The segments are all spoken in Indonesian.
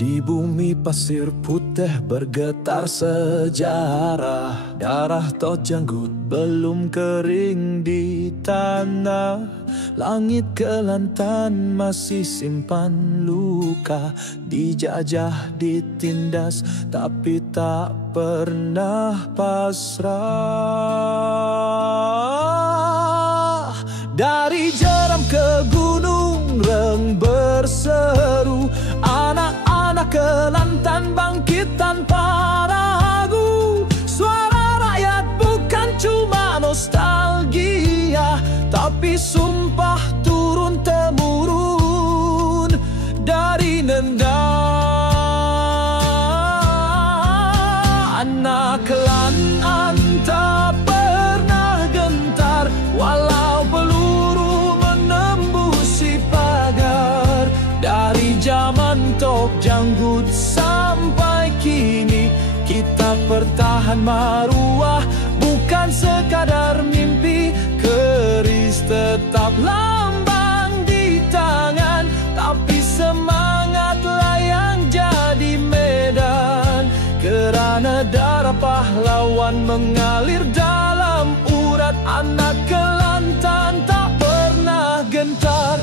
Di bumi pasir putih bergetar sejarah. Darah Tok Janggut belum kering di tanah. Langit Kelantan masih simpan luka. Dijajah, ditindas, tapi tak pernah pasrah. Dari Jeram ke Gunung Reng berseru, anak-anak Kelantan bangkit tanpa ragu. Suara rakyat bukan cuma nostalgia, tapi sumpah turun-temurun dari nenda. Anak Kelantan tak pernah gentar, walau peluru menembusi pagar. Dari zaman Tok Janggut sampai kini, kita pertahan maruah, bukan sekadar mimpi. Keris tetap lambang di tangan, tapi semangatlah yang jadi medan. Kerana darah pahlawan mengalir dalam urat, anak Kelantan tak pernah gentar.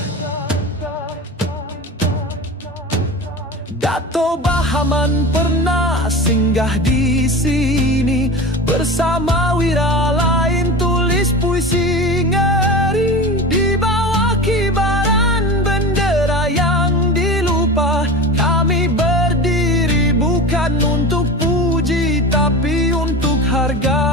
Dato' Bahaman pernah singgah di sini, bersama wira lain tulis puisi ngeri. Di bawah kibaran bendera yang dilupa, kami berdiri bukan untuk puji, tapi untuk harga.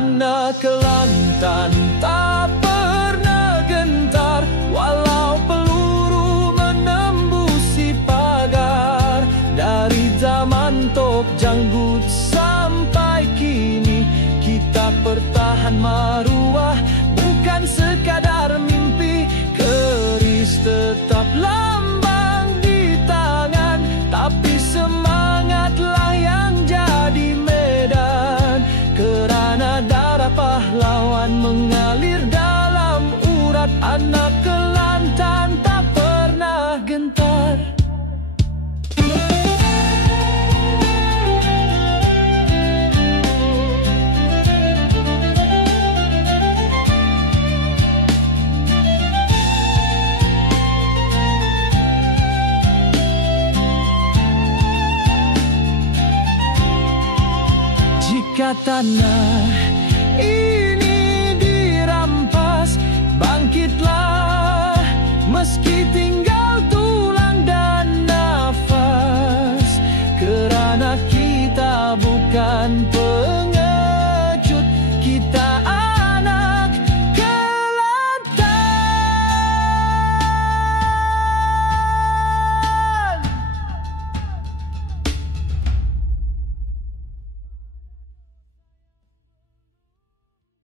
Anak Kelantan tak pernah gentar, walau peluru menembusi pagar. Dari zaman Tok Janggut sampai kini, kita pertahan maruah, bukan sekadar mimpi. Keris tetap lambang di tangan, tapi semangatlah yang jadi medan. Kerana darah pahlawan mengalir dalam urat, anak Kelantan tak pernah gentar. Jika tanah ini dirampas, bangkitlah meski tinggal